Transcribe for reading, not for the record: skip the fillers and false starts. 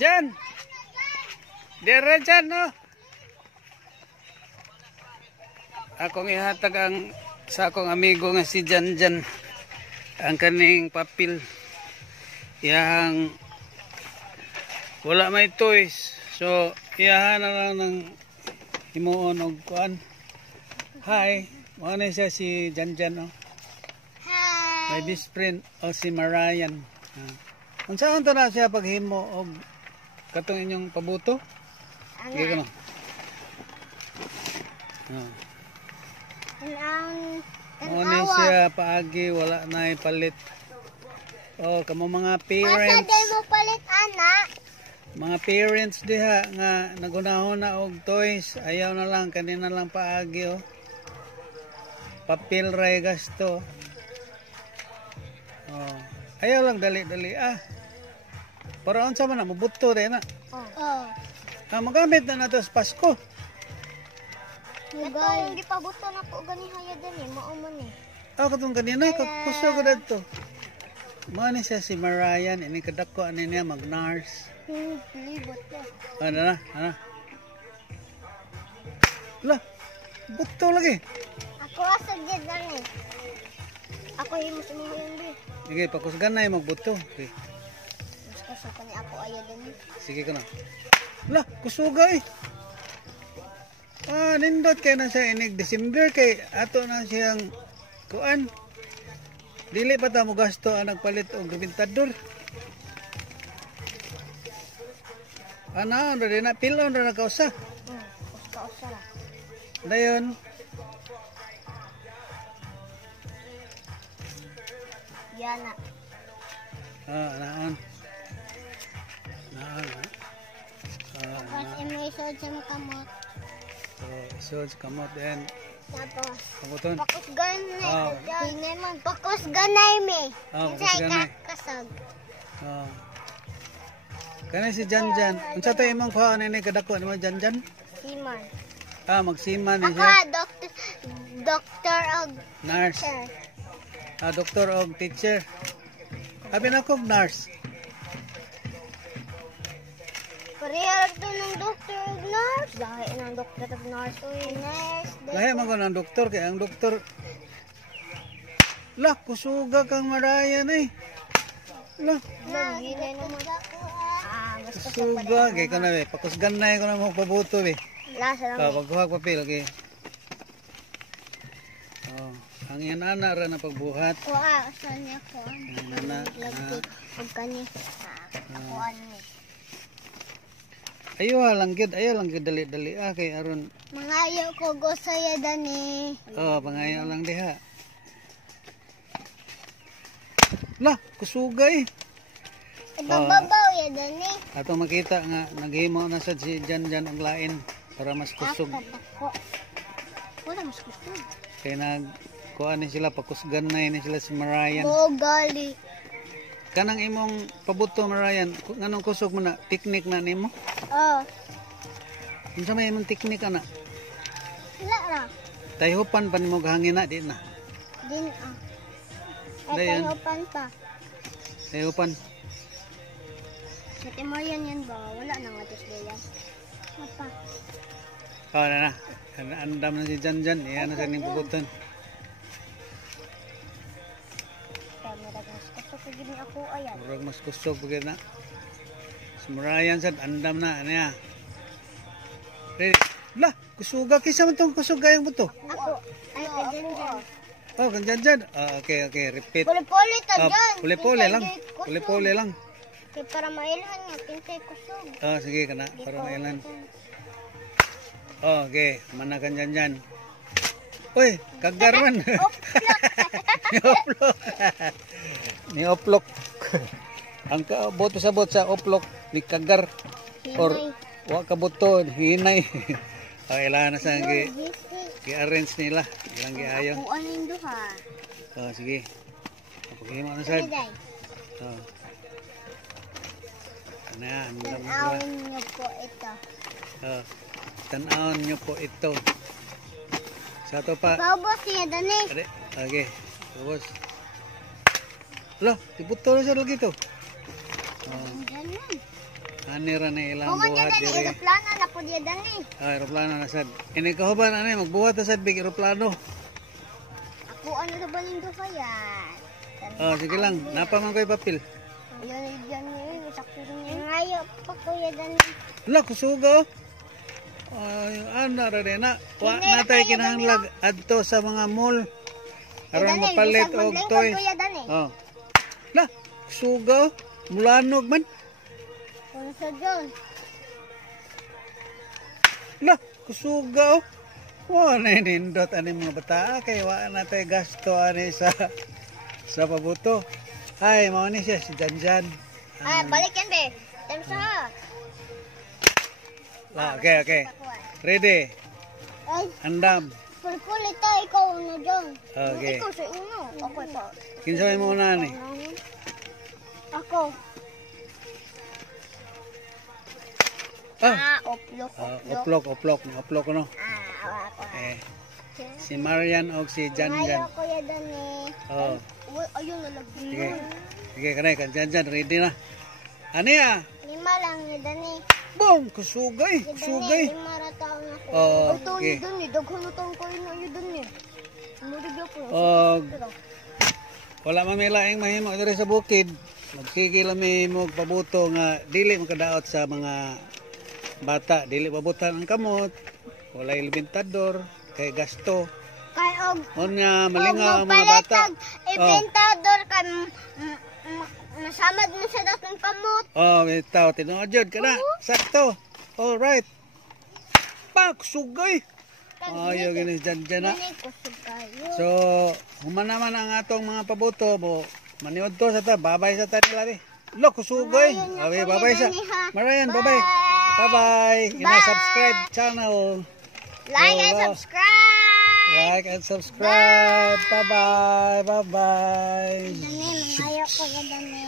Jan. Dere Jan no. Akong ihatag ang sa akong amigo nga si Jan Jan. Ang kaning papel. Yang wala may toys. So iyahan na lang ng himuon og kuan. Hi. Ano siya si Jan Jan no? Hi. My best friend o si Marian. Unsaon to na siya paghimo og katong inyong pabuto? Sige ko no. Ano siya paagi wala na palit. Oh, kamo mga parents. Asa mo palit anak? Mga parents diha nga nagunahon na og toys, ayaw na lang kanina lang paagi oh. Papel ray gasto. Oh, ayaw lang dali-dali para unsa man na mabuto rin na. Oh. Magamit na nato sa Pasko. Katong gipabuto na ko gani haya dani mao man ni. Katong kanina kuso ko dadto. Mao ni siya si Marian, ini kadako ani niya mag-nurse. Libot na. Ana. Lah, buto lagi. Ako asa gid dani. Ako himo sa mga yun be. Sige, pakusgan na yung magbuto. Okay. Mas kaso pa ni ako aya dani. Sige ko na. Lah, kusuga eh. Nindot kay na siya inig December kay ato na siyang kuan. Dili pa ta mo gasto ang nagpalit og gabintador. Ana, ra na pilon ra kausa. Kausa la. Dayon. Yana. Naon. Tapos imesod sa mga kamot. So kamot and Tapos kamuton. pakusgan na. Hinay man pakusgan na mi. Pakusgan na. Kasag. Kana si Jan Jan. Unsa tay imong kuha ni kadako ni mo Jan Jan? Siman. Magsiman ni Ako siya. doktor og Nurse. sir. Doktor og teacher. Abi na ko nurse. Pareha to ng doktor og nurse. Lahi ng doktor og nurse. Nurse. Lahi man ko ng doktor kay ang doktor. Lah kusuga kang Marian eh. Lah Hinay naman. Basta kusuga kay kana be pakusgan na ko na mo pabuto be. lasa lang. Pagkuha papel okay. Ang yan ana ra na pagbuhat. Kuha, saan niya kuha? Nana. Huwag ka niya. Kuha niya. Ayaw lang gid dali-dali kay aron. Mangayo ko gusaya dani. Pangayo lang diha. Lah, kusuga eh. Ibababaw ya dani. Ato makita nga naghimo na sad si Jan Jan ang lain para mas kusog. Wala mas kusog. Kay kuan ni sila pakusgan na ni sila si Marian. Gali. Kanang imong pabuto Marian, nganong kusog mo na teknik na nimo? Unsa may imong teknik ana? Wala ra. Tayhupan pa nimo gahangin na di na. Din Dayan. Tayopan pa. Tayhupan. Sa Timorian yan ba? Wala na nga tos yan. Apa? Na. Andam na si Jan Jan, iyan na sa ning puguton. Kamera gas. Kaso ko gini ako ayan. Murag mas kusog pagid na. Si Marian sad andam na niya. Ready? Lah, kusuga kisa man tong kusog gayang buto. Ako. Ay, kadyan dyan. Kan Jan Jan. Okay, repeat. Puli-puli ta dyan. Puli-puli lang. Puli-puli lang. Kaya para mailhan nga, pinsay kusog. Sige ka na, para mailan. Okay, manakan Jan Jan. Uy, kagarman. Ni-oplok. Ni-oplok. Ang boto sa oplok, ni kagar. Or, wa kabuto, hinay. Ilan na sa gi-arrange nila. Ilang gi-ayo. Kuan yung duha. Sige. Paghimo na sad. Tanawin niyo po ito. Tanawin niyo po ito. Sa to pa. Paubos niya, Dani. Okay. Paubos. Lah, dibuto na siya lagi to. Ani ra na ilang Kung buhat dyan diri. aeroplano na po diyan dani. Aeroplano na sad. Ini kahuban ani magbuhat na sad big aeroplano. Ako ano na ba nindo kaya? Oh, sige lang. Napa man ko'y papel. Ayun diyan ni sakto ni. Ngayo pa kuya dani. Wala, kusuga oh. Ay, ana ra rin na. Wa na tayo kinahanglag adto sa mga mall. Aron mapalit og toys. Kuya dani. Oh. La, kusuga oh. Mulanog man. Kung sa John. La, kusuga oh. Wa na nindot ani mga bata kay wa na tayo gasto ani sa pabuto. Ay, mao ni siya si Janjan. Ah, balik yan be. Time sa. Okay. Ready. Ay, Andam. purple ito ikaw na John. Okay. Ikaw sa uno. Ako ito. Kinsay mo na ni? Ako. Oplok ko no. Ako. Si Marian o si Janjan. Ngayon kuya dani. Oh. Ayun nalagyan. Sige. Sige, kanay kan Janjan ready na. Ani ah? 5 lang ni dani. Boom, kusugay. Lima ra taon ako. Oh, Ito okay. ni dani, daghan na taon ko ino dani. Murigyo ko. Og wala mamilaing mahimo diri sa bukid. Magsige lami mo pabuto nga dili makadaot sa mga bata, dili mabutan ang kamot. Wala limitador kay gasto. Kay og Unya malingaw ang mga bata. Inventador kay masamad mo sa datong kamot. Oh, bitaw tinuod jud kana. Sakto. All right. Pak sugay. Ayo gini Janjan na. Dani ko sugayo. So, human naman ang atong mga pabuto mo. Maniod to sa ta, babay sa ta nila ri. Lo kusugay. Okay, babay sa. Marian, babay. Bye-bye. Ina-subscribe channel. Like and subscribe. Like and subscribe. Bye-bye. Bye-bye. Dani, mangayo ko ga dani.